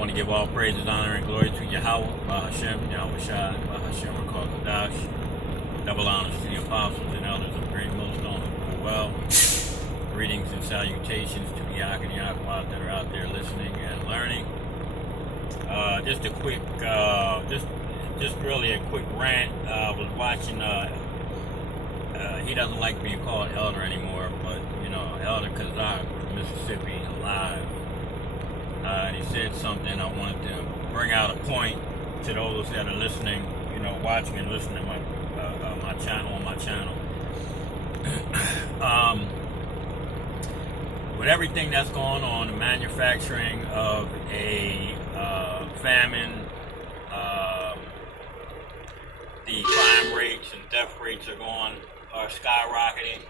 want to give all praises, honor, and glory to Yahweh, Bahashem, Yahweh Shai, Bahashem, Rakal Kadash. Double honors to the apostles and elders of great millstone who well. Greetings and salutations to the Yak and Yakwat that are out there listening and learning. Just a quick, just really a quick rant. I was watching. He doesn't like being called elder anymore, but Elder Kazak, Mississippi, alive. And he said something. I wanted to bring out a point to those that are listening, watching and listening to my channel. With everything that's going on, the manufacturing of a famine, the crime rates and death rates are skyrocketing.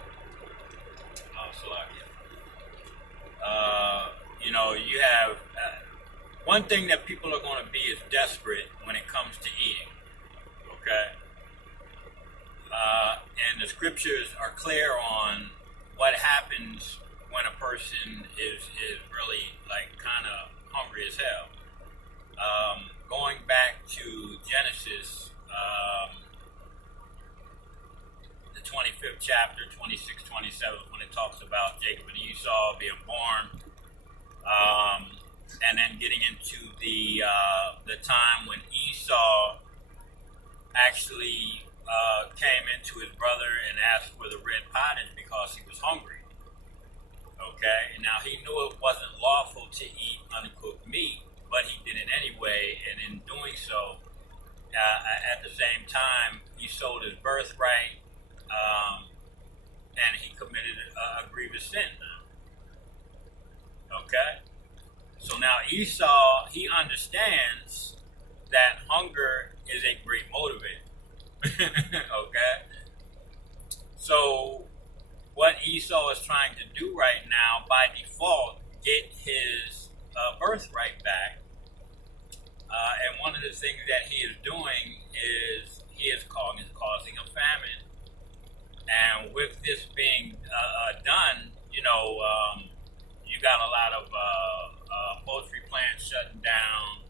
You have one thing that people are going to be is desperate when it comes to eating. Okay, and the scriptures are clear on what happens when a person is really kind of hungry as hell. Going back to Genesis, the 25th chapter, 26, 27, when it talks about Jacob and Esau being born, and then getting into the time when Esau actually came into his brother and asked for the red pottage because he was hungry. Okay, now he knew it wasn't lawful to eat uncooked meat, but he did it anyway, and in doing so, at the same time, he sold his birthright, and he committed a grievous sin. Okay, so now Esau, he understands that hunger is a great motivator. Okay, so what Esau is trying to do right now, by default, get his birthright back. And one of the things that he is doing is he is causing a famine. And with this being done, you got a lot of poultry plants shutting down.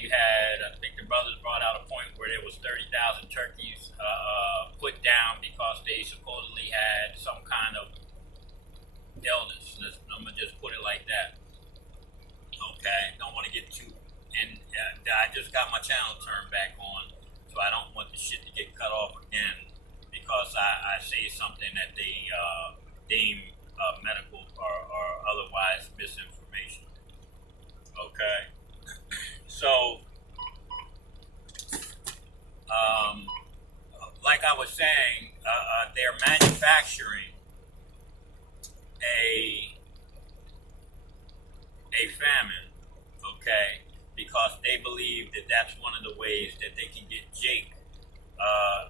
You had, I think the brothers brought out a point where there was 30,000 turkeys put down because they supposedly had some kind of illness. I'm going to just put it like that. Okay? Don't want to get too in. I just got my channel turned back on, so I don't want the shit to get cut off again because I say something that they deem medical or otherwise misinformation. Okay? So, like I was saying, they're manufacturing a famine, okay, because they believe that that's one of the ways that they can get Jake.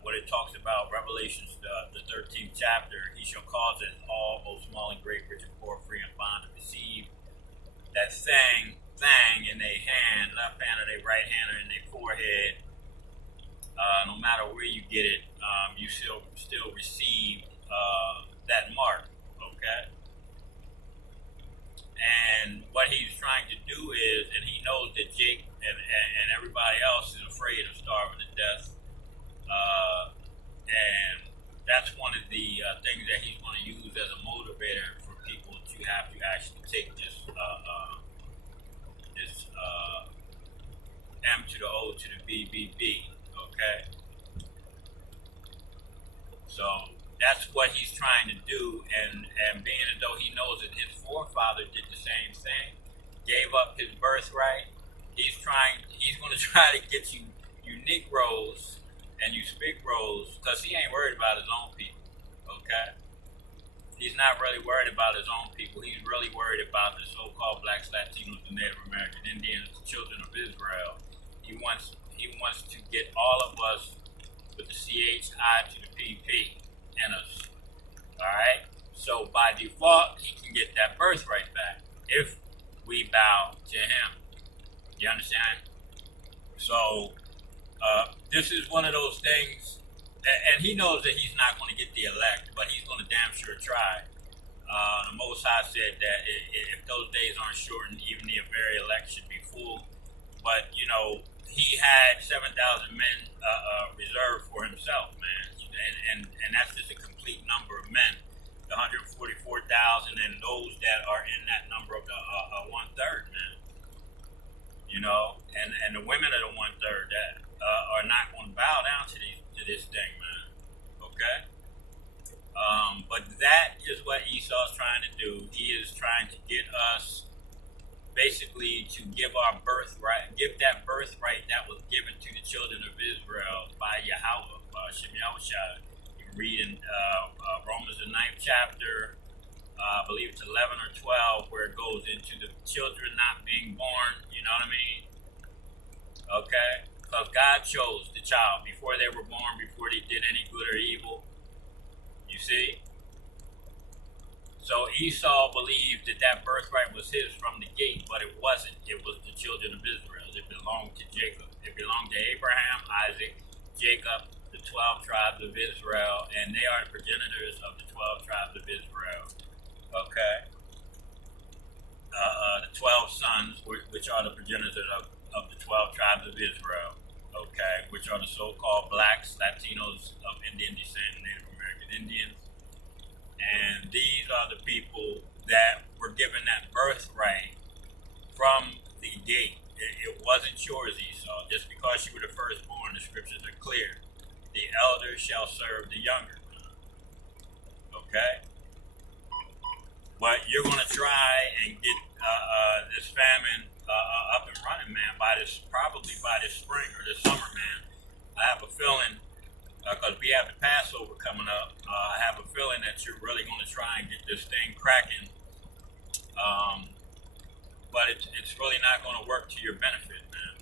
What it talks about, Revelations, the 13th chapter, he shall cause it all, both small and great, rich and poor, free and bond, to receive that thing in their hand, left hand or their right hand or in their forehead. No matter where you get it, you still receive that mark, okay? And what he's trying to do is, and he knows that Jake and everybody else is afraid of starving to death, and that's one of the things that he's going to use as a motivator for people to have to actually take this M to the O to the BBB, okay? So that's what he's trying to do, and being as though he knows that his forefather did the same thing, gave up his birthright, he's going to try to get you Negroes and you Spigrows, because he ain't worried about his own people, okay? He's not really worried about his own people. He's really worried about the so-called blacks, Latinos, the Native American Indians, the children of Israel. He wants to get all of us with the CHI to the PP in us. All right? So by default, he can get that birthright back if we bow to him. You understand? So this is one of those things, and he knows that he's not going to get the elect, but he's going to damn sure try. The Most High said that if those days aren't shortened, even the very elect that should be full. But you know, he had 7,000 men reserved for himself, man, and that's just a complete number of men. The 144,000 and those that are in that number of the one third, man. You know, and the women of the one third that are not going to bow down to this thing, man. Okay. But that is what Esau's trying to do. He is trying to get us basically to give our birthright, give that birthright that was given to the children of Israel by Yahweh, Shem Yahushua. You can read in Romans the 9th chapter, I believe it's 11 or 12, where it goes into the children not being born, you know what I mean? Okay? Because God chose the child before they were born, before they did any good or evil. You see? So Esau believed that birthright was his from the gate, but it wasn't. It was the children of Israel. It belonged to Jacob. It belonged to Abraham, Isaac, Jacob, the 12 tribes of Israel, and they are the progenitors of the 12 tribes of Israel. Okay? The 12 sons, which are the progenitors of the 12 tribes of Israel, okay, which are the so-called blacks, Latinos of Indian descent, and Native American Indians. And these are the people that were given that birthright from the gate. It wasn't yours, Esau. Just because you were the firstborn, the scriptures are clear. The elder shall serve the younger. Okay? But you're going to try and get this famine up and running, man, probably by this spring or this summer, man. I have a feeling, because we have the Passover coming up, I have a feeling that you're really going to try and get this thing cracking. But it's really not going to work to your benefit, man.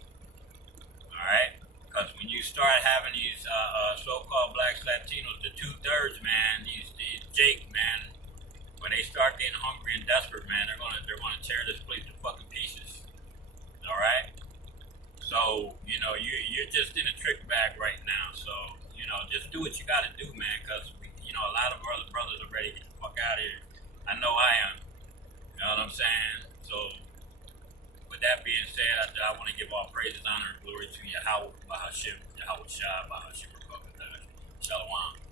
All right? Because when you start having these so-called blacks, Latinos, the 2/3, man, these Jake, man, when they start getting hungry and desperate, man, they're gonna tear this place to fucking pieces. All right. So you know you're just in a trick bag right now. So you know just do what you got to do, man. Because you know a lot of our other brothers are ready to get the fuck out of here. I know I am. You know what I'm saying? So with that being said, I want to give all praises, honor, and glory to Yahweh, Bahashim, Yahweh Shah, Bahashim, Shalom.